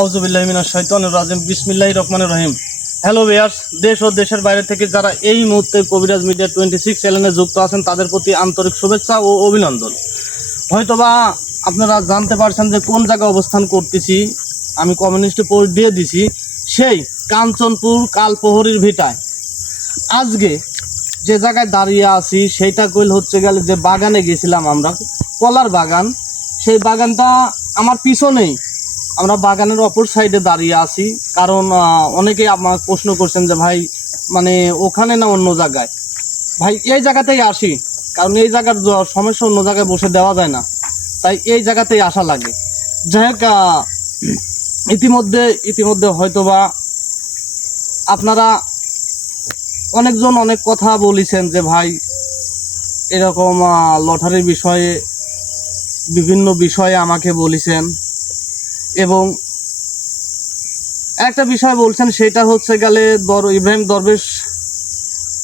আউযুবিল্লাহি মিনাশ শাইতানির রাজিম বিসমিল্লাহির রহমানির রহিম। হ্যালো ভিউয়ার্স, দেশ ও দেশের বাইরে থেকে যারা এই মুহূর্তে কবিরাজ মিডিয়া 26 চ্যানেলে যুক্ত আছেন তাদের প্রতি আন্তরিক শুভেচ্ছা ও অভিনন্দন। হয়তোবা আপনারা জানতে পারছেন যে কোন জায়গায় অবস্থান করতেছি। আমি কমিউনিস্টে পোস্ট দিয়ে দিছি, সেই কাঞ্চনপুর কালপ্রহরীর ভিটায়। আজকে যে জায়গায় দাঁড়িয়ে আছি সেইটা কইল হচ্ছে গেলে যে বাগানে গেছিলাম আমরা, কলার বাগান। সেই বাগানটা আমার পিছনেই, আমরা বাগানের অপর সাইডে দাঁড়িয়ে আছি। কারণ অনেকেই আমার প্রশ্ন করছেন যে ভাই মানে ওখানে না অন্য জায়গায়। ভাই এই জায়গাতেই আসি, কারণ এই জায়গার সমস্যা অন্য জায়গায় বসে দেওয়া যায় না, তাই এই জায়গাতেই আসা লাগে। যাই হোক, ইতিমধ্যে হয়তোবা আপনারা অনেকজন অনেক কথা বলেছেন যে ভাই এরকম লটারির বিষয়ে বিভিন্ন বিষয়ে আমাকে বলেছেন, এবং একটা বিষয় বলছেন সেটা হচ্ছে গেলে ইব্রাহিম দরবেশ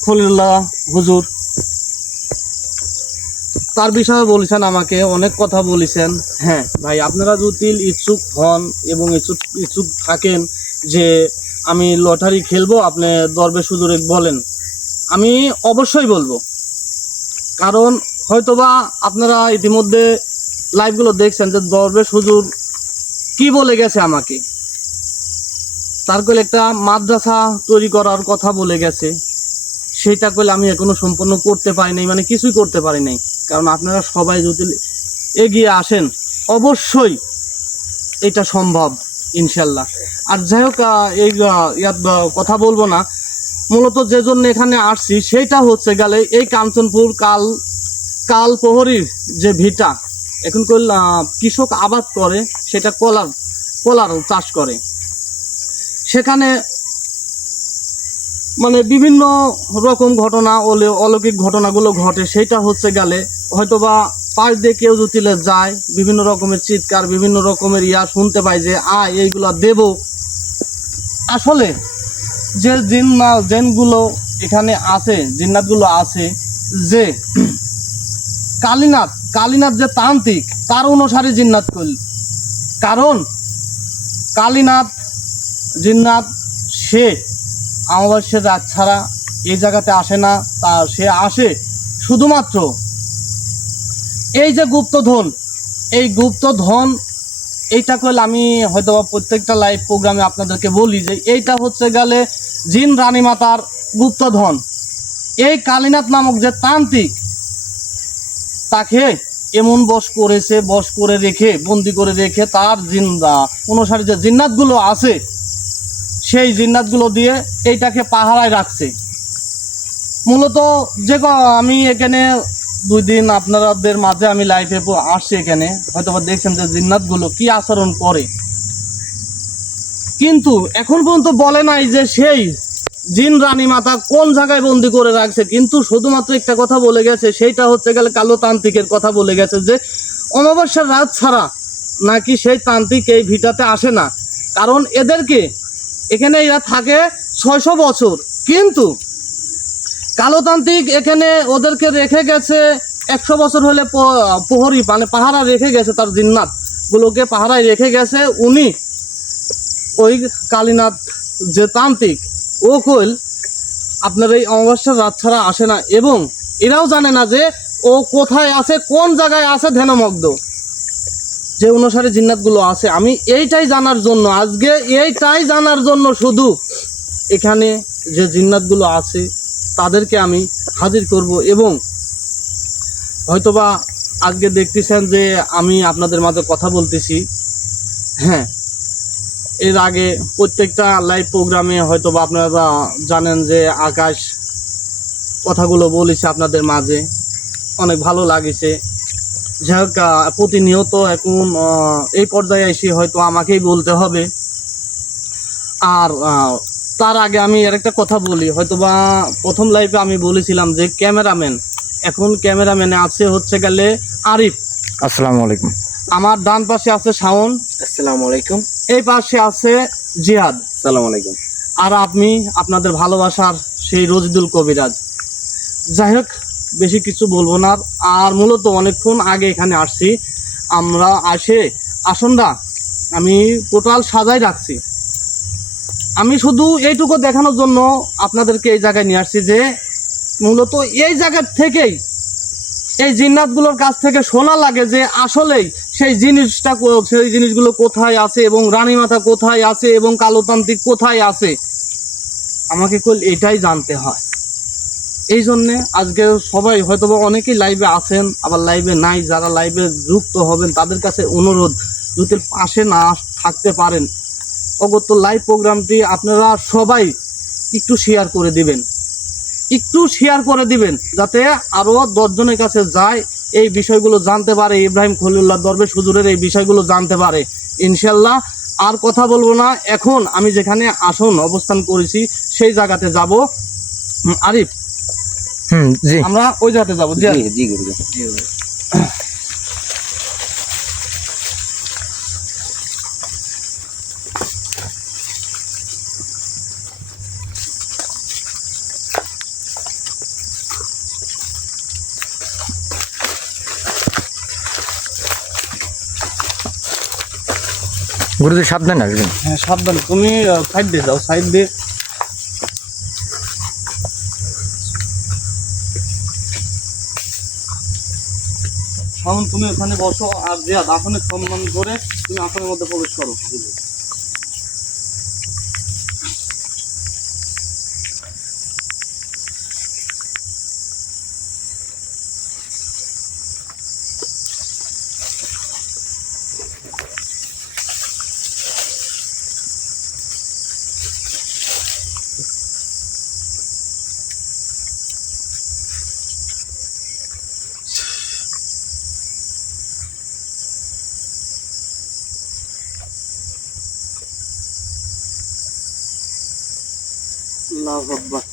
খলিলুল্লাহ হুজুর, তার বিষয়ে বলেছেন, আমাকে অনেক কথা বলেছেন। হ্যাঁ ভাই, আপনারা যদি ইচ্ছুক হন এবং ইচ্ছুক থাকেন যে আমি লটারি খেলবো, আপনি দরবেশ হুজুরে বলেন, আমি অবশ্যই বলবো। কারণ হয়তোবা আপনারা ইতিমধ্যে লাইভগুলো দেখছেন যে দরবেশ হুজুর কি বলে গেছে আমাকে। তার কইলে একটা মাদ্রাসা তৈরি করার কথা বলে গেছে, সেটা কইলে আমি এখনো সম্পূর্ণ করতে পারি নাই, মানে কিছুই করতে পারি নাই। কারণ আপনারা সবাই যদি এগিয়ে আসেন অবশ্যই এটা সম্ভব ইনশাল্লাহ। আর যাই হোক, এই কথা বলবো না। মূলত যে জন্য এখানে আসছি সেইটা হচ্ছে গেলে এই কাঞ্চনপুর কালপ্রহরীর যে ভিটা, এখন কৃষক আবাদ করে, সেটা কলার চাষ করে। সেখানে মানে বিভিন্ন রকম ঘটনা, অলৌকিক ঘটনাগুলো ঘটে। সেটা হচ্ছে গেলে হয়তোবা পাশ দিয়ে কেউ যদি যায়, বিভিন্ন রকমের চিৎকার, বিভিন্ন রকমের শুনতে পাই যে এইগুলা দেব। আসলে যে জিনগুলো এখানে আছে, জিন্নাতগুলো আছে, যে কালীনাথ যে তান্ত্রিক, তার অনুসারে জিন্নাত করল। কারণ কালীনাথ জিন্নাত সে অমাবস্যার রাত ছাড়া এই জায়গাতে আসে না। সে আসে শুধুমাত্র এই যে গুপ্তধন, এই গুপ্তধন এইটা করলে আমি হয়তো প্রত্যেকটা লাইভ প্রোগ্রামে আপনাদেরকে বলি যে এইটা হচ্ছে গেলে জিন রানীমাতার গুপ্তধন। এই কালীনাথ নামক যে তান্ত্রিক, তাকে এমন বশ করে রেখে, বন্দি করে রেখে, তার অনুসারে যে জিন্নাতগুলো আছে সেই জিন্নাতগুলো দিয়ে এইটাকে পাহারায় রাখছে। মূলত যে আমি এখানে 2 দিন আপনাদের মাঝে আমি লাইভে আসছি, এখানে হয়তো দেখছেন যে জিন্নাতগুলো কি আচরণ করে, কিন্তু এখন পর্যন্ত বলে নাই যে সেই জিন রানী মাতা কোন জায়গায় বন্দি করে রাখছে। কিন্তু শুধুমাত্র একটা কথা বলে গেছে, সেইটা হচ্ছে গেলে কালো তান্ত্রিকের কথা বলে গেছে, যে অমাবস্যার রাত ছাড়া নাকি সেই তান্ত্রিক এই ভিটাতে আসে না। কারণ এদেরকে এখানে এরা থাকে 600 বছর, কিন্তু কালোতান্ত্রিক এখানে ওদেরকে রেখে গেছে 100 বছর হলে প্রহরী, মানে পাহারা রেখে গেছে, তার জিন্নাত গুলোকে পাহারায় রেখে গেছে উনি। ওই কালীনাথ যে তান্ত্রিক, ও কইল আপনার এই অমাবস্যার রাত ছাড়া আসে না, এবং এরাও জানে না যে ও কোথায় আছে, কোন জায়গায় আছে ধ্যানমগ্ন যে অনুসারে জিন্নাতগুলো আছে। আমি এইটাই জানার জন্য, আজকে এইটাই জানার জন্য শুধু এখানে যে জিন্নাতগুলো আছে তাদেরকে আমি হাজির করব। এবং হয়তোবা আজকে দেখতেছেন যে আমি আপনাদের মাঝে কথা বলতেছি। হ্যাঁ, এর আগে প্রত্যেকটা লাইভ প্রোগ্রামে হয়তোবা আপনারা জানেন যে আকাশ কথাগুলো বলেছে আপনাদের মাঝে, অনেক ভালো লাগেছে। যাই হোক, প্রতিনিয়ত এখন এই পর্যায়ে এসে হয়তো আমাকেই বলতে হবে। আর তার আগে আমি আর একটা কথা বলি, হয়তোবা প্রথম লাইভে আমি বলেছিলাম যে ক্যামেরাম্যান, এখন ক্যামেরাম্যানে আছে হচ্ছে গেলে আরিফ। আসসালামু আলাইকুম। আমার ডান পাশে আছে শাওন। আসসালামু আলাইকুম। এই পাশে আছে জিহাদ। আসসালামু আলাইকুম। আর আপনি আপনাদের ভালোবাসার সেই রজিদুল কবিরাজ। যাই হোক, বেশি কিছু বলবো না। আর মূলত অনেকক্ষণ আগে এখানে আসছি আমরা, আসনটা আমি টোটাল সাজাই রাখছি। আমি শুধু এইটুকু দেখানোর জন্য আপনাদেরকে এই জায়গায় নিয়ে আসছি যে মূলত এই জায়গার থেকেই এই জিন্নাতগুলোর কাছ থেকে শোনা লাগে যে আসলেই সেই জিনিসগুলো কোথায় আছে এবং রানীমাতা কোথায় আছে এবং কালোতান্ত্রিক কোথায় আছে, আমাকে এটাই জানতে হয়। এই জন্যে আজকে সবাই হয়তো অনেকেই লাইভে আছেন, আবার লাইভে নাই। যারা লাইভে যুক্ত হবেন তাদের কাছে অনুরোধ, যদি পাশে না থাকতে পারেন অগত্য লাইভ প্রোগ্রামটি আপনারা সবাই একটু শেয়ার করে দিবেন, যাতে আরও 10 জনের কাছে যায়, এই বিষয়গুলো জানতে পারে, ইব্রাহিম খলিলুল্লাহ দরবেশ হুজুরের এই বিষয়গুলো জানতে পারে। ইনশাল্লাহ আর কথা বলবো না, এখন আমি যেখানে আসন অবস্থান করেছি সেই জায়গাতে যাব। আরিফ, জি, আমরা ওই জায়গাতে যাবো। জি জি গুরুজি। গুরুজি সাবধানে আসবেন। হ্যাঁ সাবধানে, তুমি সাইড দিয়ে যাও, সাইড দিয়ে। শাওন তুমি ওখানে বসো, আর জিয়াদ আসনে সম্মান করে তুমি আসনের মধ্যে প্রবেশ করো। আল্লাহু আকবার।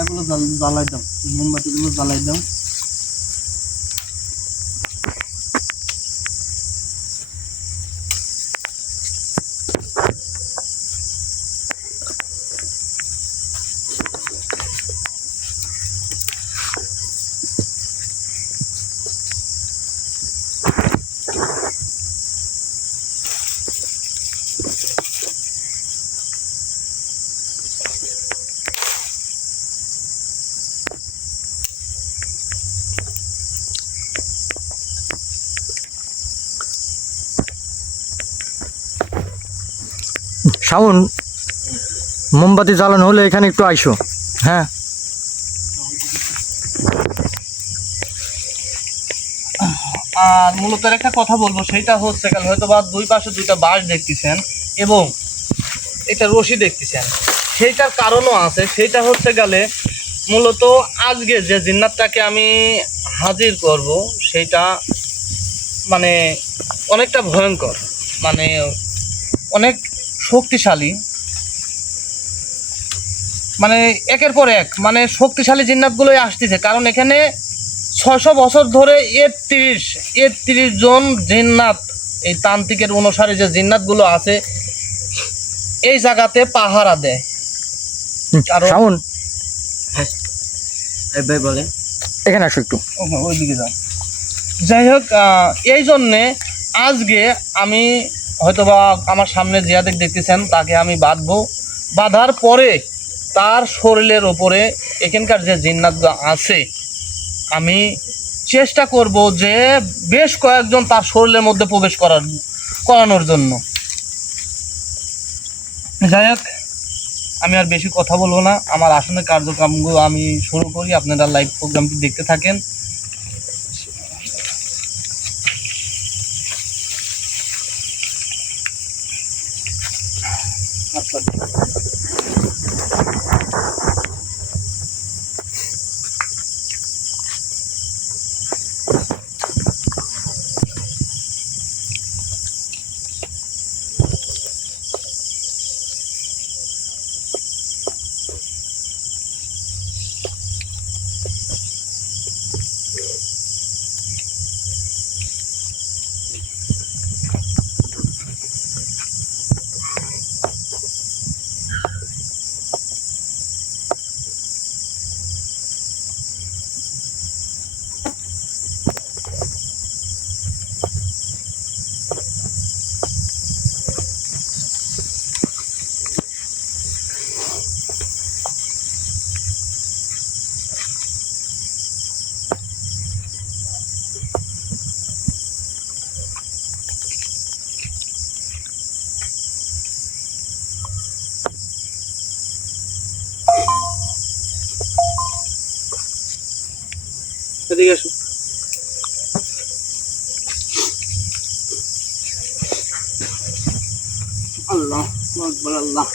এগুলো জ্বালাই দাও, মোমবাতিগুলো জ্বালাই দাও। শাওন, মোমবাতি জ্বালানো হলে এখানে একটু আইসো। হ্যাঁ, আর মূলত একটা কথা বলবো, সেটা হচ্ছে গেল হয়তো বা দুই পাশে দুইটা বাঁশ দেখতেছেন এবং এটা রশি দেখতেছেন, সেইটার কারণও আছে। সেটা হচ্ছে গেলে মূলত আজকে যে জিন্নাতটাকে আমি হাজির করব সেটা মানে অনেকটা ভয়ঙ্কর, মানে অনেক শক্তিশালী, মানে একের পর এক মানে শক্তিশালী জিন্নাতগুলোই আসতেছে। কারণ এখানে 600 বছর ধরে 33 জন জিন্নাত, এই তান্ত্রিকের অনুসারে যে জিন্নাতগুলো আছে এই জায়গাতে পাহারা দেয়। শাওন ভাই বলেন, এখানে আসো একটু। ওইদিকে যাও। যাই হোক, এই জন্যে আজকে আমি হয়তোবা আমার সামনে জিয়াদেক দেখতেছেন, তাকে আমি বাঁধার পরে তার শরীরের ওপরে এখানকার যে জিন্নাতগুলো আছে আমি চেষ্টা করব যে বেশ কয়েকজন তার শরীরের মধ্যে প্রবেশ করানোর জন্য। যাই হোক, আমি আর বেশি কথা বলবো না, আমার আসনের কার্যক্রমগুলো আমি শুরু করি, আপনারা লাইভ প্রোগ্রামটি দেখতে থাকেন। আচ্ছা, এদিকে এসো। আল্লাহ আকবার, আল্লাহ।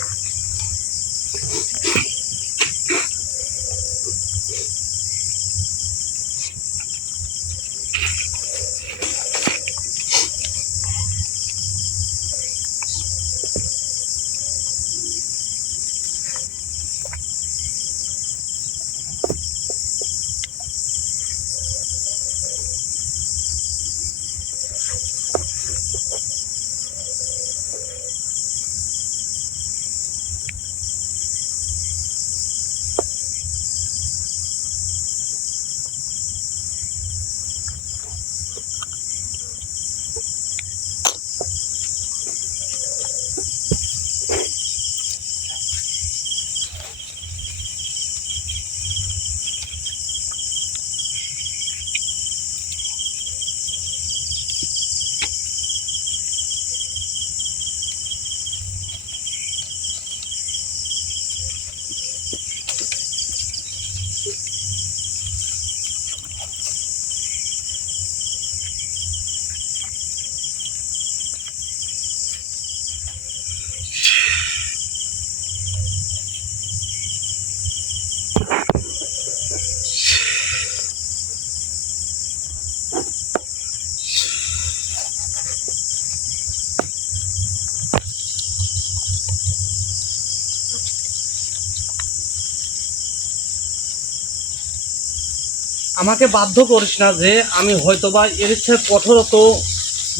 আমাকে বাধ্য করিস না যে আমি হয়তোবা এর ইচ্ছে কঠোরত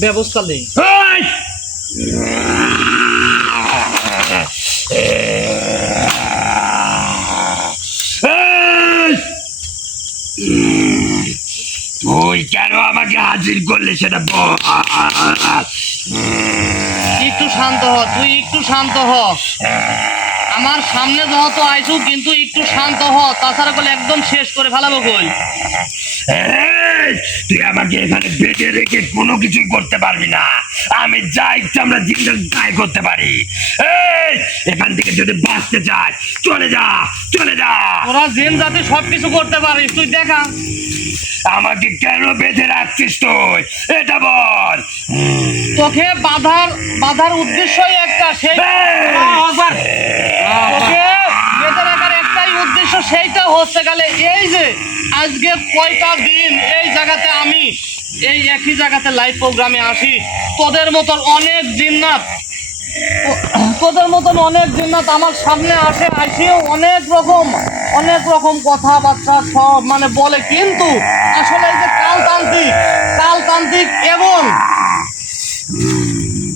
ব্যবস্থা নেই। তুই কেন আমাকে হাজির করলে সেটা বল। একটু শান্ত হ, তুই একটু শান্ত হ। আমার সামনে যত আইসু কিন্তু একটু শান্ত হ, তাছাড়া বলে একদম শেষ করে ফেলাবো কই। তুই আমাকে এখানে বেঁধে রেখে কোনো কিছুই করতে পারবি না। আমি যা ইচ্ছা আমরা জিন্দা তাই করতে পারি। এখান থেকে যদি বাঁচতে চাই চলে যা, চলে যা। তোরা জিন জাতি সবকিছু করতে পারিস, তুই দেখা। আমাকে কেন বেঁধে রাখছিস তুই এটা বল। তোকে বাধার উদ্দেশ্যই একটা, সেই তোকে বেঁধে রাখার একটাই উদ্দেশ্য, সেইটা হচ্ছে গেলে এই যে আজকে কয়টা দিন এই জায়গাতে আমি এই একই জায়গাতে লাইভ প্রোগ্রামে আসি, তোদের মতন অনেক জিন্নাত আমার সামনে আসে, আসিও অনেক রকম কথাবার্তা সব মানে বলে, কিন্তু আসলে এই যে কালতান্ত্রিক এবং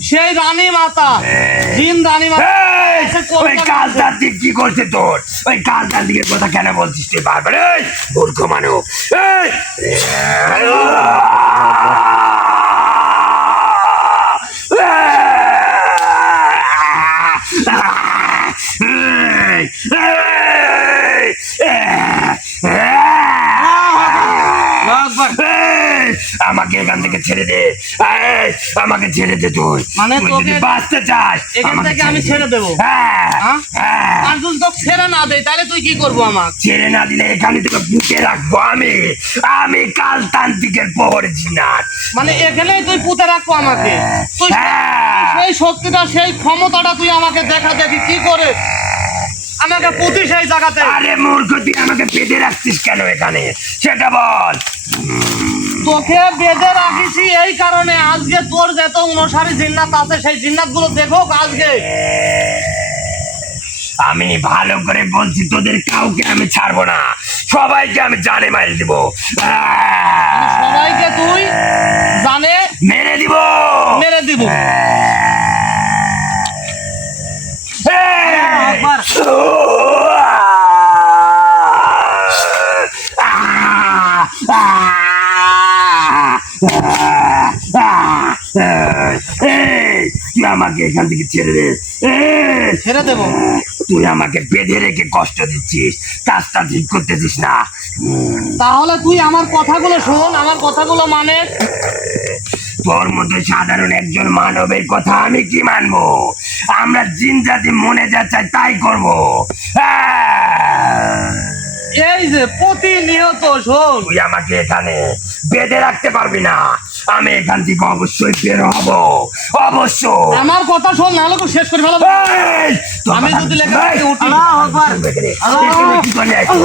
সেই রানী মাতা, জিন রানী মাতা ওই কালতান্ত্রিক কি করছে তোর? ওই কালতান্ত্রিকের কথা কেন বলছিস তুই বারবার? মূর্খ মানুষ। আমাকে এখান থেকে ছেড়ে দে, আমাকে ছেড়ে দে। তুই মানে তুই তোকে যদি বাঁচতে চাস এখান আমাকে থেকে আমি ছেড়ে দেবো? হ্যাঁ, আর যদি তোকে ছেড়ে না দেয় তাহলে তুই কি করবো? আমার ছেড়ে না দিলে এখানে তোকে পুঁতে রাখবো আমি কালতান্ত্রিকের প্রহরে জিনাত। মানে এখানেই তুই পুঁতে রাখবো আমাকে? তুই হ্যাঁ। সেই শক্তিটা, সেই ক্ষমতাটা তুই আমাকে দেখা, দেখি কি করে আমাকে পুঁতি সেই জায়গাতে। আরে মূর্খ, তুই আমাকে বেঁধে রাখছিস কেন এখানে সেটা বল। তোকে বেঁধে রাখিছি এই কারণে, আজকে তোর যত অনুসারী জিন্নাত আছে সেই জিন্নাত গুলো দেখো আজকে। আমি ভালো করে বলছি, তোদের কাউকে আমি ছাড়বো না, সবাইকে আমি জানে মারি দিব। সবাইকে তুই জানে মেরে দিব। তুই আমাকে এখান থেকে ছেড়ে দে। ছেড়ে দেবো? তুই আমাকে বেঁধে রেখে কষ্ট দিচ্ছিস, কাজটা ঠিক করতেছিস না। তাহলে তুই আমার কথাগুলো শোন, আমার কথাগুলো মানে। তোর মতো সাধারণ একজন মানবের কথা আমি কি মানবো? আমরা জিন জাতি মনে যা চাই তাই করবো। এই যে প্রতিনিয়ত শোন, তুই আমাকে এখানে বেঁধে রাখতে পারবি না। আমি এখান থেকে অবশ্যই বের হব, অবশ্যই। আমার কথা শোন, নাহলে তো শেষ করে ফেলাবো। এই, তোর আমি কথা যদি শুনতে লেখা পাই? থেকে উঠি, এখানে কি করে আসছিস?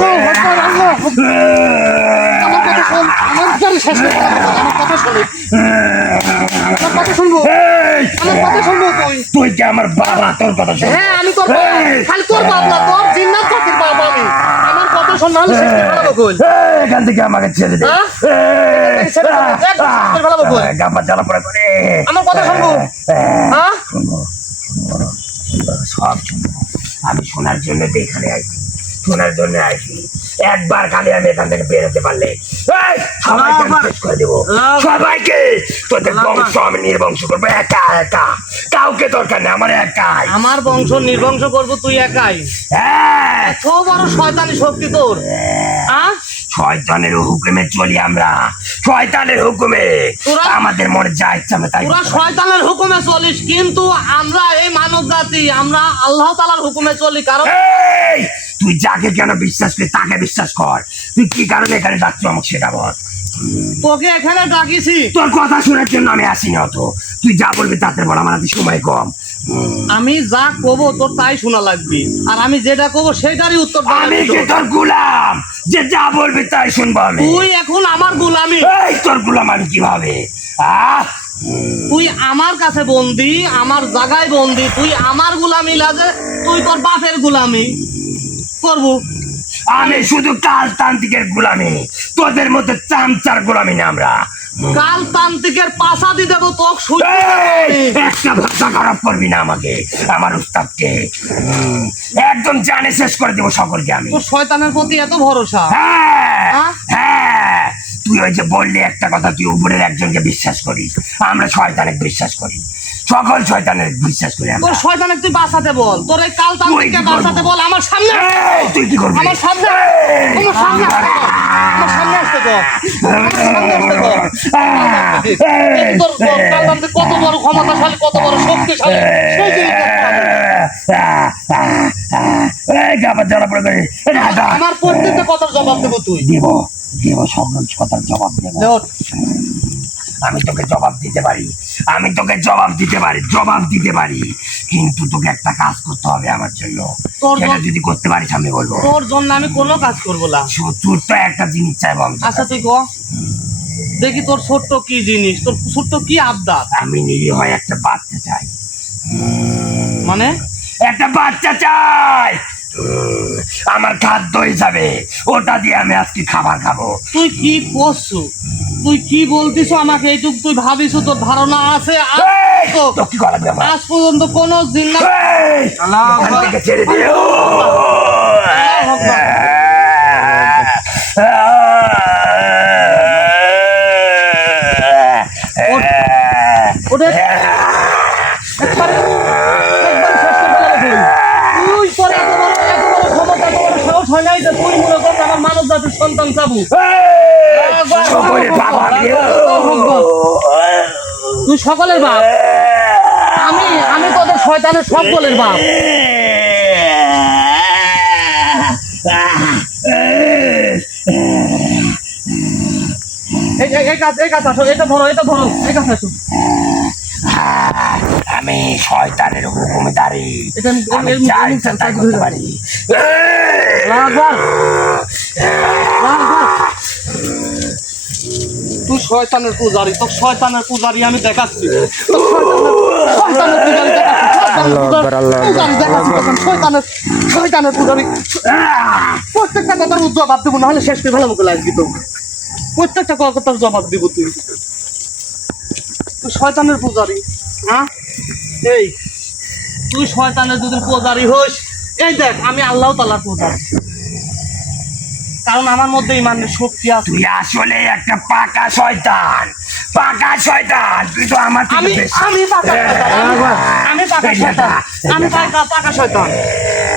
আমার কথা শোন, আমার কথা শেষ করে ফেলাবো। আমার কথা শোন, আমার কথা শুনবো, এই, আমার কথা শুনবো তুই। তুই কি আমার বাবা? তোর কথা শুনবো। হ্যাঁ আমি তোর বাবা। এই, খালি তোর বাপ না, তোর জিন্নাত জাতির বাপ আমি। আমার কথা শোন, নাহলে শেষ করে ফেলাবো কই। এই, এখান থেকে আমাকে ছেড়ে দে। হ্যাঁ? এই, ছেড়ে দে, একদম শেষ করে ফেলাবো কই। গাম্বা জ্বালাপোড়া করে। আমার কথা শুনবো, হ্যাঁ? শুনবো, সব শুনবো। আমি শোনার জন্য তো এখানে আইছি, শোনার জন্য আইছি। একবার খালি আমি এখান থেকে বেরোতে পারলে এই, সবাইকে আমি শেষ করে দেবো, সবাইকে। তোদের বংশ আমি নির্বংশ করবো একা একা, কাউকে দরকার নেই, আমার একাই। আমার বংশ নির্বংশ করবো তুই একাই? হ্যাঁ, এত বড় শয়তানি শক্তি তোর, হ্যাঁ? শয়তানের হুকুমে চলি আমরা, শয়তানের হুকুমে। তোরা- আমাদের মনে যা ইচ্ছা আমরা তাই তোরা করতে পারি। শয়তানের হুকুমে চলিস, কিন্তু আমরা এই মানব জাতি আমরা আল্লাহ তাআলার হুকুমে চলি। কারণ এই, তুই যাকে কেন বিশ্বাস করি তাকে বিশ্বাস কর। তুই কি কারণে এখানে ডাকছো আমাকে সেটা বল। তোকে এখানে ডাকিছি, তোর কথা শোনার জন্য আমি আসিনি অত। তুই যা বলবি তাতে বল, আমার হাতে সময় কম। আমি যা কবো তোর তাই শোনা লাগবে, আর আমি যেটা কবো সেটারই উত্তর দেওয়া আমি লাগবে কি তোর। তোর গুলাম যে যা বলবি তাই শুনবো আমি? তুই এখন আমার গোলামি, এই, তোর গুলাম আমি কিভাবে? আহ, তুই আমার কাছে বন্দি, আমার জায়গায় বন্দি, তুই আমার গোলামি লাগে, তুই তোর বাপের গোলামি করবো। আমি শুধু কালতান্ত্রিকের গুলামি, তোদের মধ্যে চামচার গুলামি না আমরা। কাল তান্ত্রিকের পাশা দিয়ে দেবো তোকে শুই। এই, একটা ভাষা খারাপ করবি না আমাকে, আমার উস্তাদকে। একদম জানে শেষ করে দেবো সকলকে আমি। তোর শয়তানের প্রতি এত ভরসা? হ্যাঁ, হ্যাঁ? হ্যাঁ, তুই ওই যে বললি একটা কথা, তুই উপরের একজনকে বিশ্বাস করিস। আমরা শয়তানের বিশ্বাস করি, সকল শয়তানের বিশ্বাস করি আমরা। তোর শয়তানের তুই বাঁচাতে বল, তোর এই কাল তান্ত্রিককে তুই কি করবি? বাঁচাতে বল আমার সামনে। এই, তুই কি করবি? আমার সামনে, এই, আমার সামনে আসতে কর। আমার সামনে আসতে কর। আমার সামনে আসতে কর। এই তোর কাল তান্ত্রিক কত বড় ক্ষমতাশালী, কত বড় শক্তিশালী, সেই জিনিস দেখতে হবে। এই, গাবার জ্বালা পড়ে গেছে। এই, হাঁটা। আমার প্রত্যেকটা কথার জবাব দেবো তুই। দিব, দিব, সকল কথার জবাব দেব। লে ওঠ। আমি তোকে জবাব দিতে পারি, আমি তোকে জবাব দিতে পারি, জবাব দিতে পারি। কিন্তু তোকে একটা কাজ করতে হবে আমার জন্য। তোর সেটা জন্য- যদি করতে পারিস আমি বলবো। তোর জন্য আমি কোনো কাজ করবো না। তোর তো একটা জিনিস চাইবো আমি তোর আচ্ছা কাছে। তুই ক, দেখি তোর ছোট্ট কি জিনিস, তোর ছোট্ট কি আবদার? আমি নিরীহ একটা বাচ্চা চাই, মানে একটা বাচ্চা চাই। আমার খাদ্য হিসাবে ওটা দিয়ে আমি আজকে খাবার খাবো। তুই কি করছো, তুই কি বলতিস আমাকে এইটুক তুই ভাবিস? তোর ধারণা আছে? এই, তো কি করা যাবে আমার? আজ পর্যন্ত কোন জিন্নাত এই, এখান থেকে ছেড়ে দিও। ওটা একবারে শেষ করে ফেলাবো তুই। তুই তোর এত বড় ক্ষমতা, এত বড় সাহস হয় নাই যে তুই মনে কর আমার মানব জাতির সন্তান চাবু। সকলের বাবা আমি। তুই সকলের বাপ, আমি আমি তোদের শয়তানের সকলের বাপ। এই কাজ আসো, এটা ধরো, এটা ধরো, এই কাজ আসো। আমি শয়তানের হুকুমদারি, এটা আমি যা ইচ্ছা তাই করতে পারি। তুই শয়তানের পূজারি, তোর শয়তানের পূজারি আমি দেখাচ্ছি। তোর শয়তানের পূজারি দেখাচ্ছি, আল্লাহু আকবার, আল্লাহু আকবার। পূজারি দেখাচ্ছি তোকে, শয়তানের পূজারি। প্রত্যেকটা কথার জবাব দেবো, নাহলে শেষ করে ভালো মুখে লাগবি তো। প্রত্যেকটা কথার জবাব দিব তুই। তুই শয়তানের পূজারি, হ্যাঁ? এই তুই শয়তানের যদি পূজারি হোস, এই দেখ আমি আল্লাহ তাআলার পূজারি, কারণ আমার মধ্যে ইমানের শক্তি আছে। তুই আসলে একটা পাকা শয়তান, পাকা শয়তান। তুই তো আমার থেকে আমি বেশি। আমি পাকা শয়তান, আমি পাকা শয়তান, আমি পাকা শয়তান।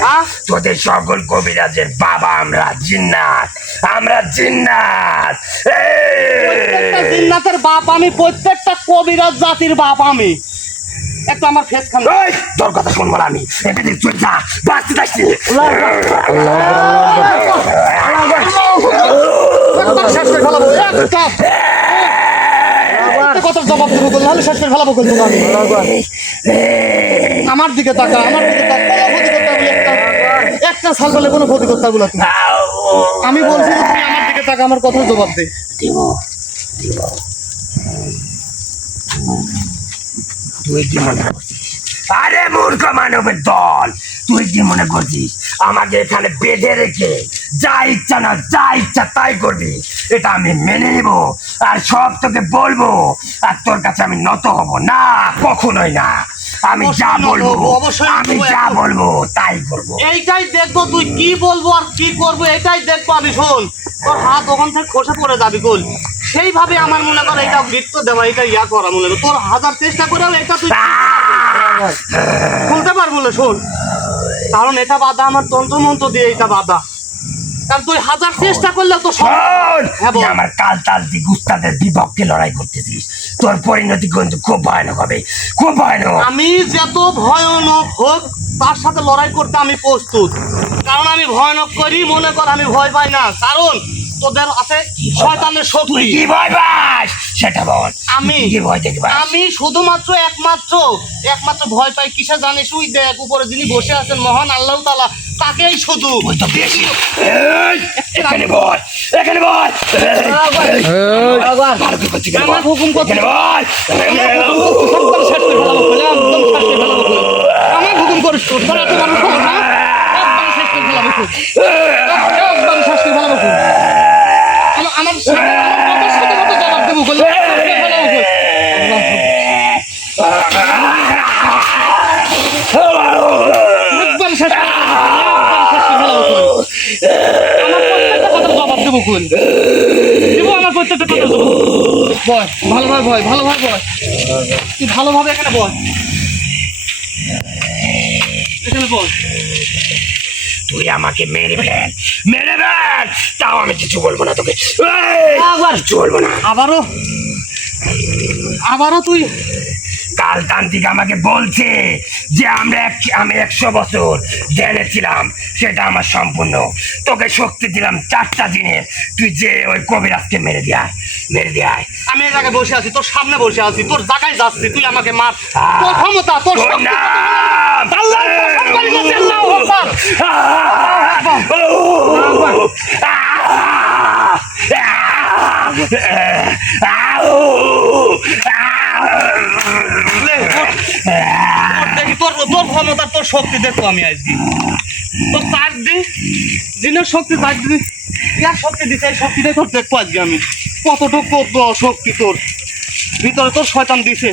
হ্যাঁ? তোদের সকল কবিরাজের বাবা আমরা জিন্নাত, আমরা জিন্নাত। প্রত্যেকটা জিন্নাতের বাপ আমি, প্রত্যেকটা কবিরাজ জাতির বাপ আমি। একটু আমার ফেস খান। এই, তোর কথা শুনবো না আমি। এখানে তুই যা, বাঁচতে যাচ্ছি। একবার শেষ করে ফেলাবো, একটা কথার জবাব দেবো বল, নাহলে শেষ করে ফেলাবো বলতো আমি। আমার দিকে তাকা, আমার দিকে তাকা, কোনো ক্ষতি করতে হবে একটা সাল বলে কোনো ক্ষতি করতে হবে না তুমি। আমি বলছি যে তুমি আমার দিকে তাকা, আমার কথার জবাব দে। দিব দিব। তুই কি মনে করছিস? আরে মূর্খ মানবের দল, তুই কি মনে করছিস আমাকে এখানে বেঁধে রেখে যা ইচ্ছা না যা ইচ্ছা তাই করবি? এটা আমি মেনে নেব আর সব তোকে বলবো, আর তোর কাছে আমি নত হব না, কখনোই না। আমি যা অবশ্যই নত বলবো, হবো, অবশ্যই নত আমি হবো, যা একদম। বলবো তাই করবো। এইটাই দেখবো তুই কি বলবো আর কি করবো, এটাই দেখবো আমি। শোন, তোর হাত ওখান থেকে খসে পড়ে যাবি গোল, সেইভাবে আমার মনে কর এটা বৃত্ত দেওয়া, এটা ইয়া করা মনে কর। তোর হাজার চেষ্টা করেও এটা তুই খুলতে পারবো না। শোন, কারণ এটা বাধা আমার তন্ত্র মন্ত্র দিয়ে, এটা বাধা। কারণ তুই হাজার চেষ্টা করলেও তো শোন, হ্যাঁ বল। তুই আমার কাল তান্ত্রিক উস্তাদের বিপক্ষে লড়াই করতেছিস, তোর পরিণতি কিন্তু খুব ভয়ানক হবে, খুব ভয়ানক। আমি যত ভয়ানক হোক তার সাথে লড়াই করতে আমি প্রস্তুত। কারণ আমি ভয়ানক করি মনে কর, আমি ভয় পাই না। কারণ তোদের আছে শয়তানের শক্তি। কি ভয় পাস সেটা বল। আমি কি ভয় দেখবে? আমি শুধুমাত্র একমাত্র ভয় পাই কিসে জানিস? ওই দেখ উপরে যিনি বসে আছেন মহান আল্লাহ তাআলা, তাকেই শুধু। ওই তো বেশি। এই, এখানে বল, এখানে বল। ভালো কি করছিস? এখানে আমার বল, হুকুম করতে এখানে বল। একদম শেষ করে ফেলাবো, একদম শেষ করে ফেলাবো। আমার হুকুম করিস তোর, তোর এত বড় খবর না? একদম শেষ করে ফেলাবো, একদম শেষ করে ফেলাবো। আমার কথার সাথে কথা জবাব দেবো বলে একদম শেষ করে ফেলাবো। আমার প্রত্যেকটা কথার জবাব দেবো কোন দেবো, আমার প্রত্যেকটা কথার জবাব। বয় ভালোভাবে, বয় ভালোভাবে, বয় তুই ভালোভাবে এখানে বয়, এখানে বল। তুই আমাকে মেরে ফেল, মেরে ফেল, তাও আমি কিছু বলবো না তোকে। আবার কিছু বলবো না। আবারও তুই কাল তান্ত্রিক আমাকে বলছে যে আমি 100 বছর ধ্যানে ছিলাম, সেটা আমার সম্পূর্ণ। তোকে শক্তি দিলাম 4টা দিনের, তুই যে ওই কবিরাজকে মেরে দেয়, মেরে দেয়। আমি এই জায়গায় বসে আছি, তোর সামনে বসে আছি, তোর জায়গায় যাচ্ছি, তুই আমাকে মার। তোর ক্ষমতা, তোর তোর শক্তি, নাম আল্লাহু আকবার, আল্লাহু আকবার। দেখি তোর ক্ষমতা, তোর শক্তি দেখো আমি আজকে। তোর 4 দিন দিনের শক্তি, 4 দিন শক্তি দিচ্ছে, এই শক্তিটাই তোর দেখবো আজকে আমি। কতটুকু শক্তি তোর ভিতরে তোর শয়তান দিছে।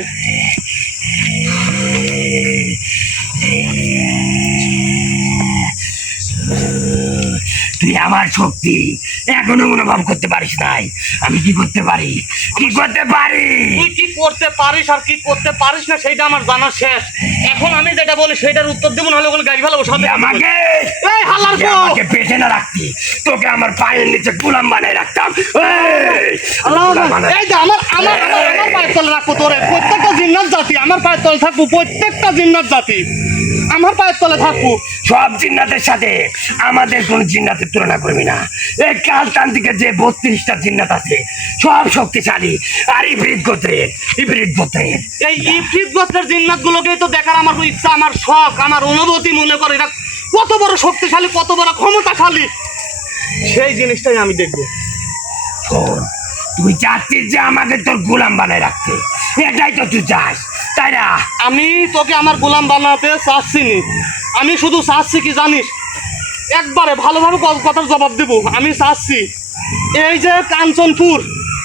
তুই আমার শক্তি এখনো অনুভব করতে পারিস নাই। আমি কি করতে পারি, কি করতে পারি? তুই কি করতে পারিস আর কি করতে পারিস না সেইটা আমার জানা শেষ। এখন আমি যেটা বলি সেটার উত্তর দেবো, নাহলে ওখানে গাড়ি ফেলাবো সামনে। আমাকে এই হাল্লার তুই পর আমাকে পেটে না রাখতি, তোকে আমার পায়ের নিচে গোলাম বানায় রাখতাম। এই যে আমার আমার আমার আমার পায়ের তলে রাখবো তোরে। প্রত্যেকটা জিন্নাত জাতি আমার পায়ের তলে থাকবো, প্রত্যেকটা জিন্নাত জাতি আমার পায়ের তলে থাকবো। সব জিন্নাতের সাথে আমাদের কোন জিন্নাতের তুলনা করবি না। এই কাল তান্ত্রিকের যে 32টা জিন্নাত আছে সব শক্তিশালী, আর ইবরিত গোত্রের, ইবরিত গোত্রের। এই ইফরিত গোত্রের জিন্নাত গুলোকেই তো দেখার আমার ইচ্ছা, আমার শখ, আমার অনুভূতি। মনে করে এরা কত বড় শক্তিশালী, কত বড় ক্ষমতাশালী, সেই জিনিসটাই আমি দেখবো। শোন, তুই চাচ্ছিস যে আমাকে তোর গোলাম বানায় রাখতে, এটাই তো তুই চাস, তাই না? আমি তোকে আমার গোলাম বানাতে চাচ্ছি নি, আমি শুধু চাচ্ছি কি জানিস, একবারে ভালোভাবে কথার জবাব দেব। আমি চাচ্ছি এই যে কাঞ্চনপুর,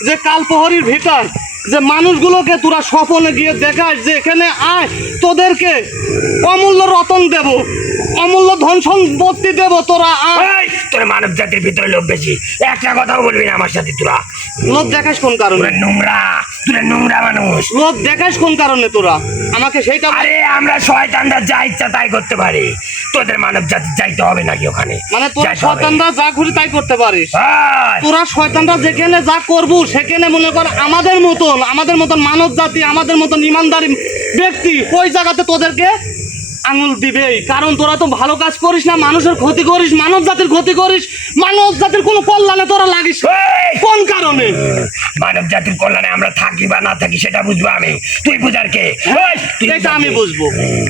যে কালপহরির ভিতর যে মানুষগুলোকে তোরা স্বপনে গিয়ে দেখাস যে এখানে আয়, তোদেরকে অমূল্য রতন দেব, অমূল্য ধন সম্পত্তি দেব তোরা এই, তোর মানব জাতির ভিতরে লোক বেশি, একটা কথাও বলবি না আমার সাথে তোরা। লোভ দেখাস কোন কারণে? তোরা নোংরা মানুষ। লোভ দেখাস কোন কারণে তোরা আমাকে সেইটা বল। আরে আমরা শয়তানরা যা ইচ্ছা তাই করতে পারি, তোদের মানব জাতি যাইতে হবে নাকি ওখানে? মানে তোরা যাইতে হবে। শয়তানরা যা খুশি তাই করতে পারিস। এই, তোরা শয়তানরা যেখানে যা করবো সেখানে মনে কর আমাদের মতন মানব জাতি, আমাদের মতন ইমানদারি ব্যক্তি ওই জায়গাতে তোদেরকে আঙুল দিবেই। কারণ তোরা তো ভালো কাজ করিস না, মানুষের ক্ষতি করিস, মানব জাতির ক্ষতি করিস, মানব জাতির কোনো কল্যাণে তোরা লাগিস এই, কোন কারণে? মানব জাতির কল্যাণে আমরা থাকি বা না থাকি সেটা বুঝবো আমি, তুই বুঝার কে? এই, তুই এটা আমি বুঝার কে? বুঝবো।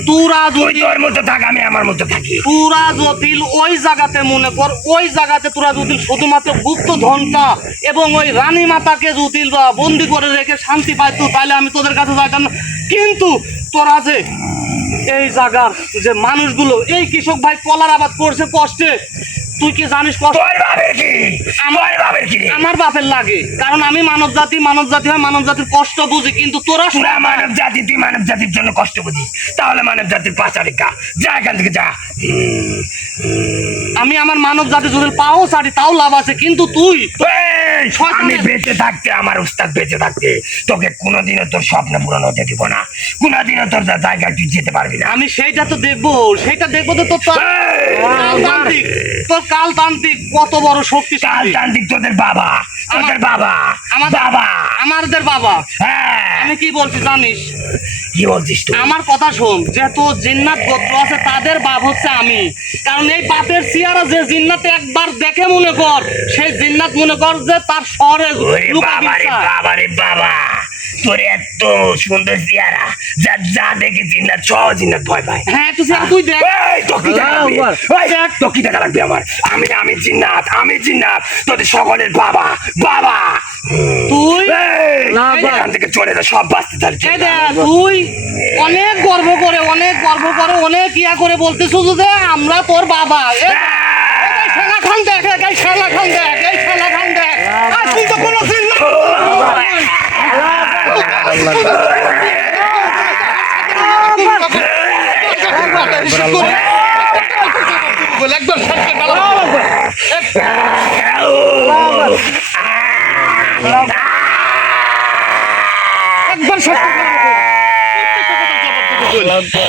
তোরা তুই যদি তোর মতো থাক, আমি আমার মতো থাকি। তোরা যদি ওই জায়গাতে মনে কর, ওই জায়গাতে তোরা যদি শুধুমাত্র গুপ্ত ধনটা এবং ওই রানী মাতাকে যদি বন্দি করে রেখে শান্তি পাইতো তাহলে আমি তোদের কাছে যাইতাম না। কিন্তু তোরা যে এই জায়গার যে মানুষগুলো, এই কৃষক ভাই কলার আবাদ করছে কষ্টে, তুই কি জানিস কষ্ট তোর বাপের কি? আমার বাপের কি? আমার বাপের লাগে? কারণ আমি মানব জাতি হয়, মানব জাতির কষ্ট বুঝি। কিন্তু তোরা তোরা মানব জাতি, তুই মানব জাতির জন্য কষ্ট বুঝিস, তাহলে মানব জাতির পাচারিকা যা, এখান থেকে যা। আমি আমার মানব জাতি যদি পাও ছাড়ি তাও লাভ আছে, কিন্তু তুই এই, আমি বেঁচে থাকতে, আমার উস্তাদ বেঁচে থাকতে তোকে কোনোদিনও তোর স্বপ্ন পূরণ হতে দিব না, কোনোদিনও তোর জায়গায় তুই যেতে পারবি না। আমি সেইটা তো দেখবো, তো তোর কালতান্ত্রিক, তোর কালতান্ত্রিক কত বড় শক্তিশালী। কালতান্ত্রিক তোদের বাবা, তোদের বাবা, আমাদের বাবা। আমাদের বাবা। হ্যাঁ, আমি কি বলছি জানিস? কি বলছিস তুই? আমার কথা শোন, যে তোর জিন্নাত গোত্র আছে তাদের বাপ হচ্ছে আমি। কারণ এই বাপের চেহারা যে জিন্নাত একবার দেখে মনে কর, সেই জিন্নাত মনে কর যে তার শহরে ওরে বাবা রে বাবা রে বাবা, তোর এত সুন্দর চেহারা, যা যা দেখে জিন্নাত সব জিন্নাত ভয় পায়। হ্যাঁ একটু চেহারা তুই দেখ। এই, তোর কি টাকা লাগবে? এই, তোর কি টাকা লাগবে আমার? আমি জিন্নাত, তোদের সকলের বাবা, বাবা। তুই এই, এখান থেকে চলে যা, সব বাঁচতে থাকবে। এই দেখ, তুই অনেক গর্ব করে অনেক ইয়া করে বলতেছ যে আমরা তোর বাবা। এই শালা খান দেখ, এই শালা খান দেখ, আর তুই তো কোনো চিন্তা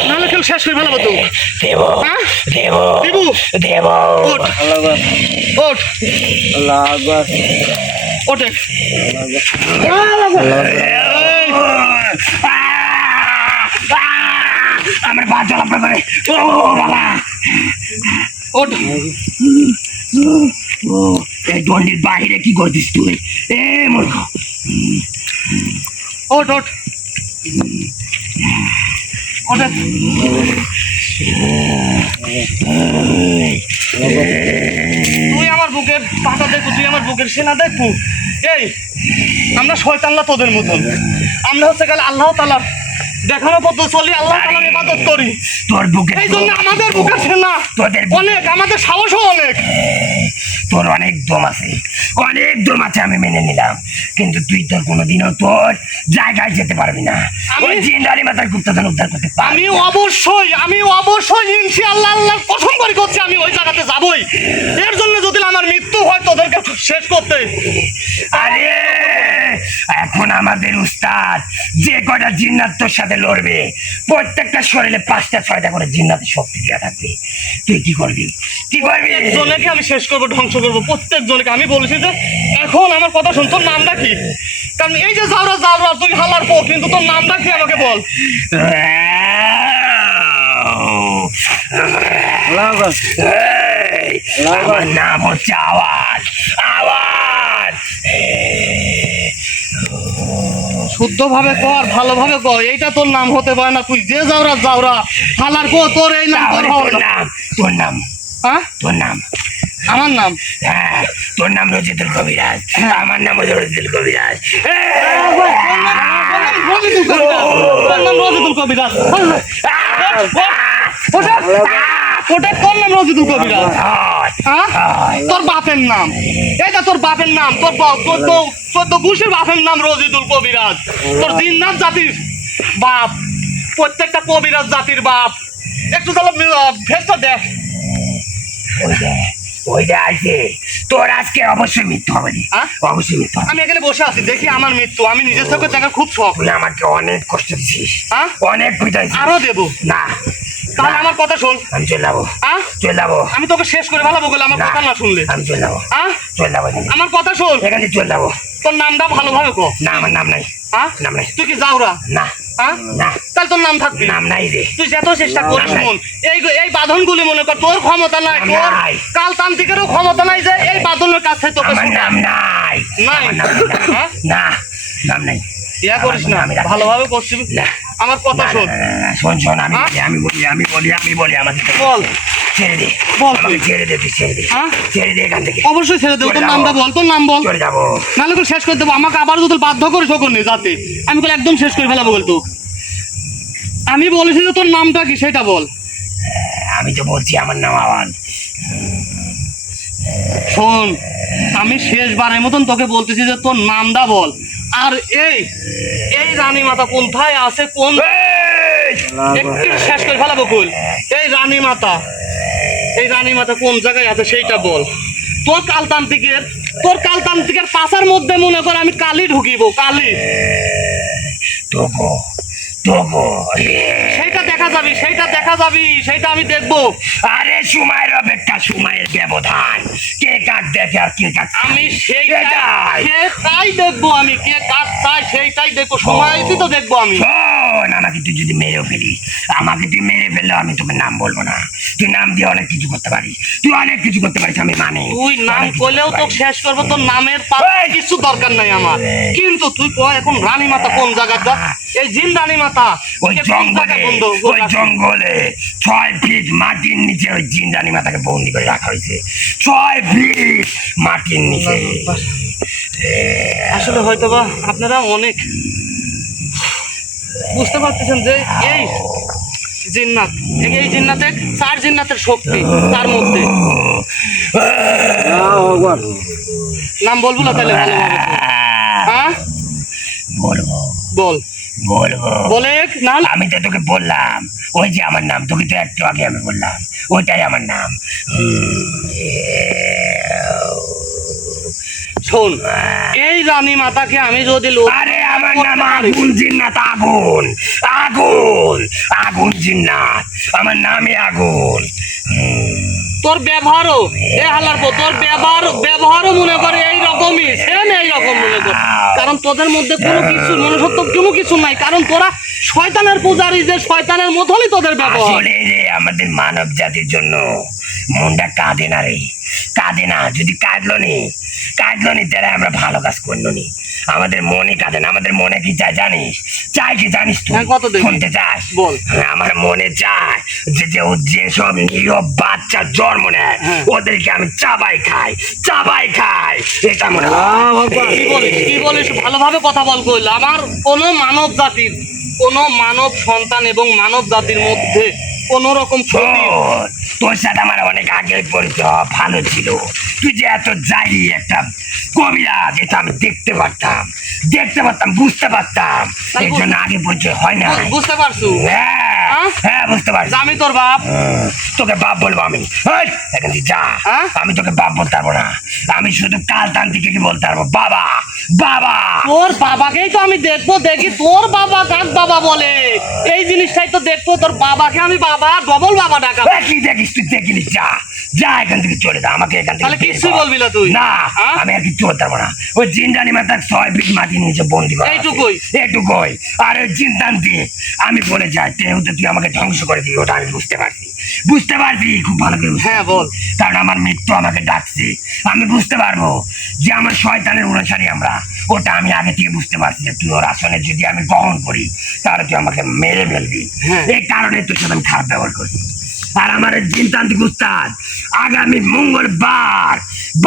নাহলে খেল শেষ করে ফেলাবো তো। দেব হ্যাঁ? দেব দিবু? দেব। ওঠ ওঠ ওঠে। আমার পা চলাফেরা করে। ও বাবা, ওঠ। ও, এই দণ্ডির বাহিরে কি করছিস তুই? এ মূর্খ, ওঠ ওঠ ওঠে। তুই আমার বুকের পাতা দেখু, তুই আমার বুকের সেনা দেখু। এই আমরা শয়তানরা তোদের মতন, আমরা হচ্ছে গেলে আল্লাহ তাআলা দেখানো পথে চলি, আল্লাহ তাআলার ইবাদত করি। তোর বুকে এই জন্য আমাদের বুকের সেনা তোদের অনেক, আমাদের সাহসও অনেক। তোর অনেক দম আছে, আমি মেনে নিলাম, কিন্তু তুই তোর কোনোদিনও তোর জায়গায় যেতে পারবি না। ওই জিন্দারি মাথার গুপ্তধন উদ্ধার করতে পারবি। আমি অবশ্যই ইনশাআল্লাহ আল্লাহর কসম করে করছি, আমি ওই জায়গাতে যাবই। এর জন্য যদি আমার মৃত্যু হয় তোদেরকে শেষ করতে। আরে এখন আমাদের উস্তাদ যে কটা জিন্নাত তোর সাথে লড়বে, প্রত্যেকটা শরীরে 5টা 6টা করে জিন্নাতের শক্তি দেওয়া থাকবে। তুই কি করবি? জনকে আমি শেষ করবো, ধ্বংস করবো প্রত্যেক জনকে। আমি বলেছি যে এখন আমার কথা শুন, তোর নামটা কি? কারণ এই যে যাওরা তুই হালার পো, কিন্তু তোর নামটা কি আমাকে বল। আমার নাম হচ্ছে আওয়াজ। শুদ্ধভাবে কর, ভালোভাবে কর, এইটা তোর নাম হতে পারে না। তুই যে যাওরা হালার পো, তোর এই নাম তোর হবে না। তোর নাম, হ্যাঁ তোর নাম, আমার নাম? হ্যাঁ, তোর নাম রজিতুল কবিরাজ, আমার নাম রজিতুল কবিরাজ। রজিতুল কবিরাজ, ওটা তোর নাম রজিতুল কবিরাজ? তোর বাপের নাম, এটা তোর বাপের নাম, তোর 14 গোষ্ঠীর বাপের নাম রজিতুল কবিরাজ। তোর জিন্নাত জাতির বাপ, প্রত্যেকটা কবিরাজ জাতির বাপ। একটু তাহলে ফেসটা দেখ। ওইটা আছে তোর আজকে অবশ্যই মৃত্যু হবে রে। হ্যাঁ? অবশ্যই মৃত্যু হবে। আমি এখানে বসে আছি, দেখি আমার মৃত্যু। আমি নিজের চোখে দেখার খুব শখ। তুই আমাকে অনেক কষ্ট দিছিস, হ্যাঁ? অনেক পিটাইছিস। আরো দেবো। না তাহলে আমার কথা শোন। আমি চলে যাবো, হ্যাঁ? চলে যাবো। আমি তোকে শেষ করে ভালো বলে আমার কথা না শুনলে। আমি চলে যাবো, হ্যাঁ? চলে যাবো এখানে। আমার কথা শোন। এখানে চলে যাবো। তোর নামটা ভালোভাবে কো। না আমার নাম নাই, হ্যাঁ? নাম নাই। তুই কি যাওরা? না হ্যাঁ? না, তাহলে তোর নাম থাকবি। নাম নাই রে। তুই যত চেষ্টা করিস নাম নাই। মন, এই বাঁধনগুলি মনে কর তোর ক্ষমতা নাই, নাম তোর নাই। কালতান্ত্রিকেরও ক্ষমতা নাই যে এই বাঁধনের কাছে তোকে আমার ছুটায়। নাম নাই। নাই? আমার নাম নাই। হ্যাঁ? না, নাম নাই। ইয়া করিস না, আমি রাখি। ভালোভাবে করছিস। না। আমার কথা না, শোন। না, না, না, শোন শোন, আমি হ্যাঁ? আমি বলি আমাকে তো বল। ছেড়ে দে, বল আমাকে তুই। ছেড়ে দে, তুই ছেড়ে দে, হ্যাঁ? ছেড়ে দে এখান থেকে। অবশ্যই ছেড়ে দেবো। চলে তোর যাবো। নামটা বল, তোর নাম বল। চলে যাবো। নাহলে করে শেষ করে দেবো। আমাকে আবার যদি বাধ্য করে শোকর নেই যাতে আমি বলে একদম শেষ করে ফেলাবো বলতো। আমি বলেছি যে তোর নামটা কি সেটা বল। আমি তো বলছি আমার নাম আওয়ান। শোন, আমি শেষবারের মতন তোকে বলতেছি যে তোর নামটা বল। আর এই রানী মাতা কোথায় আছে, কোন একটু শেষ করে ফেলাবো কুল। এই রানী মাতা কোন জায়গায় আছে সেইটা বল। তোর কালতান্ত্রিকের পাশার মধ্যে মনে কর আমি কালি ঢুকিব, কালি। তোগো তোগো সেইটা দেখা যাবি, সেইটা আমি দেখবো। আরে সময়ের অপেক্ষা, সময়ের ব্যবধান। কে কাক দেখে আর কে কাক আমি এটাই। সেটাই দেখবো। আমি কে কাজ চাই সেইটাই দেখবো। সময়ই তো দেখবো আমি। শোন, আমাকে তুই যদি মেরেও ফেলিস, আমাকে তুই মেরে ফেললেও আমি তোকে নাম বলবো না। তুই নাম দিয়ে অনেক কিছু করতে পারিস, তুই অনেক কিছু করতে পারিস, আমি মানি। তুই নাম অনেক কিছু কইলেও করতে তো পারিস। শেষ করবো। তোর নামের কিছু দরকার নাই আমার। কিন্তু তুই কয় এখন রানী মাতা কোন জায়গাটা? এই জিন রানী মাতা ওই কে কোন জঙ্গলে, জায়গায় বন্ধ ওই জঙ্গলে 6 ফিট মাটির নিচে ওই জিন্দানি মাতাকে বন্দি করে রাখা হয়েছে। 6 ফিট মাটির নিচে। আসলে হয়তোবা আপনারা অনেক বুঝতে পারতেছেন যে এই জিন্নাত, এই জিন্নাতে 4 জিন্নাতের শক্তি তার মধ্যে। নাম বলবো না তাহলে ভালোভাবে। হ্যাঁ বলবো বল, বলবো বলে না। আমি তো তোকে বললাম, ওই যে আমার নাম, তোকে তো একটু আগে আমি বললাম ওইটাই আমার নাম। শোন, এই রানী মাতাকে আমি যদি আরে আমার নাম আগুন জিন্নাত। আগুন আগুন আগুন জিন্নাত, আমার নামই আগুন। তোর ব্যবহারও হালার পর তোর ব্যবহারও মনে করে এইরকমই, সেম এইরকম মনে কর। কারণ তোদের মধ্যে কোনো কিছু মনুষ্যত্ব কোনো কিছু নাই। কারণ তোরা শয়তানের পূজারী, যে শয়তানের মতনই তোদের ব্যবহার। আসলে রে আমাদের মানব জাতির জন্য মনটা কাঁদে না রে, কাঁদে না। যদি কাঁদলো নি তারা আমরা ভালো কাজ করলো নি। আমাদের মনে কাঁদে না। আমাদের মনে কি চাই জানিস? চাই কি জানিস তুই? হ্যাঁ, কত দেখি? শুনতে চাস? বল। আমার মনে চায় যেসব নিরীহ বাচ্চা জন্ম নেয় ওদেরকে আমি চাবাই খাই। এটা মনে কি বলিস ভালোভাবে কথা বল কইল। আমার কোনো মানব সন্তান এবং মানব জাতির মধ্যে কোন রকম ক্ষতি। তোর সাথে আমার অনেক আগের পরিচয় ভালো ছিল। তুই যে এত যাই একটা কবিরাজ, এটা আমি দেখতে পারতাম, বুঝতে পারতাম। এর জন্য আগে পরিচয় হয় না। বুঝতে পারছো? হ্যাঁ বুঝতে পারছি। আমি তোর বাপ। তোকে বাপ বলবো আমি? এখান থেকে যা। আমি তোকে বাপ বলতে পারবো না। আমি শুধু কালতান্ত্রিককে বলতে পারবো বাবা। তোর বাবাকেই তো আমি দেখি তোর বাবা কাক বাবা বলে। এই জিনিসটাই তো দেখবো। তোর বাবাকে আমি বাবা, ডবল বাবা ডাকা। কি দেখিস তুই? দেখিস, যা এখান থেকে চলে যা। আমাকে এখান থেকে তাহলে কিছুই বলবি না তুই? না, আমি আর কিছু করতে পারবো না। ওই জিন্দানি মাতার 6 ফিট মাটির নিচে বন্দি করা। এইটুকুই। আর ওই জিন্দান্তিক আমি বলে যাই তেহুতে তুই আমাকে ধ্বংস করে দিবি, ওটা আমি বুঝতে পারছি খুব ভালো করে। হ্যাঁ বল। কারণ আমার মৃত্যু আমাকে ডাকছে। আমি বুঝতে পারবো যে আমার শয়তানের অনুসারী আমরা। ওটা আমি আগে থেকে বুঝতে পারছি যে তুই ওর আসনে যদি আমি গ্রহণ করি তাহলে তুই আমাকে মেরে ফেলবি। এই কারণে তোর সাথে আমি খারাপ ব্যবহার করি। আর আমার জিনতান্ত্রিক উস্তাদ আগামী মঙ্গলবার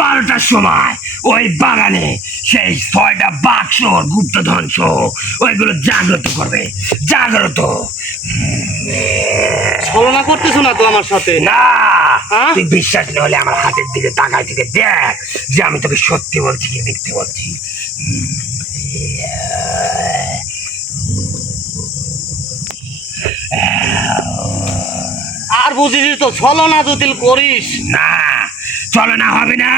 12টার সময় ওই বাগানে সেই 6টা বাক্সর গুপ্তধন সহ ওইগুলো জাগ্রত করবে। ছলনা করতেছো না তো আমার সাথে? না, তুই বিশ্বাস না হলে আমার হাতের দিকে তাকায় থেকে দেখ যে আমি তোকে সত্যি বলছি কি মিথ্যে বলছি। বুঝিস তো ছলনা জটিল করিস না, চলো না, হবে না।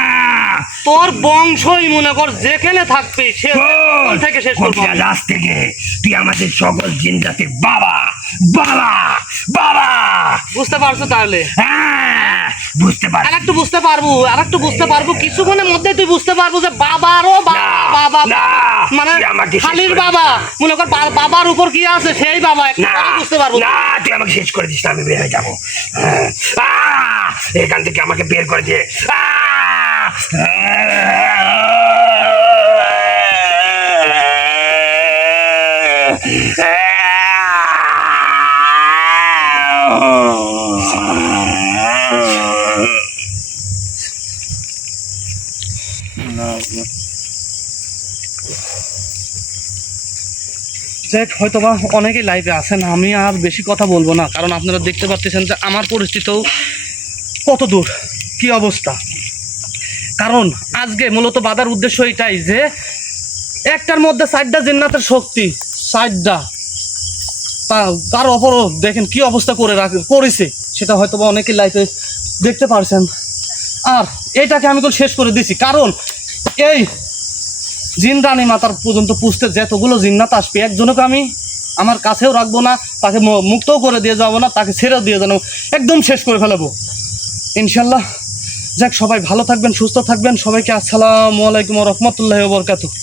তোর বংশই মনে কর যেখানে থাকবে সে শোন, থেকে শেষ করবো আমি। আজ থেকে তুই আমাদের সকল জিন জাতির বাবা বাবা বাবা। বুঝতে পারছো তাহলে? হ্যাঁ, বুঝতে পার। আর একটু বুঝতে পারবো, আর একটু বুঝতে পারবো, কিছুক্ষণের মধ্যে তুই বুঝতে পারবো যে বাবারও বাবা, না, মানে তুই আমাকে শেষ খালির করে বাবা, মনে কর বাবার উপর কি আছে সেই বাবা, একটু না, পরে বুঝতে পারবো। না, তুই আমাকে শেষ করে দিস না, আমি বের হয়ে যাবো। এখান থেকে আমাকে বের করে দিয়ে যাক, হয়তো বা অনেকেই লাইভে আছেন, আমি আর বেশি কথা বলবো না, কারণ আপনারা দেখতে পাচ্ছেন যে আমার পরিস্থিতিও কত দূর, কি অবস্থা। কারণ আজকে মূলত বাধার উদ্দেশ্য এটাই যে একটার মধ্যে 4টা জিন্নাতের শক্তি, 4টা, তার অপরও দেখেন কি অবস্থা করেছে, সেটা হয়তো বা অনেকেই লাইভে দেখতে পারছেন। আর এটাকে আমি শেষ করে দিছি, কারণ এই জিন রানী মাতার পর্যন্ত পুষতে যতগুলো জিন্নাত আসবে, একজনকে আমি আমার কাছেও রাখবো না, তাকে মুক্তও করে দিয়ে যাবো না, তাকে ছেড়েও দিয়ে জানাবো, একদম শেষ করে ফেলাবো ইনশাল্লাহ। যাক, সবাই ভালো থাকবেন, সুস্থ থাকবেন, সবাইকে আসসালামু আলাইকুম ওয়া রাহমাতুল্লাহি ওয়া বারাকাতুহু।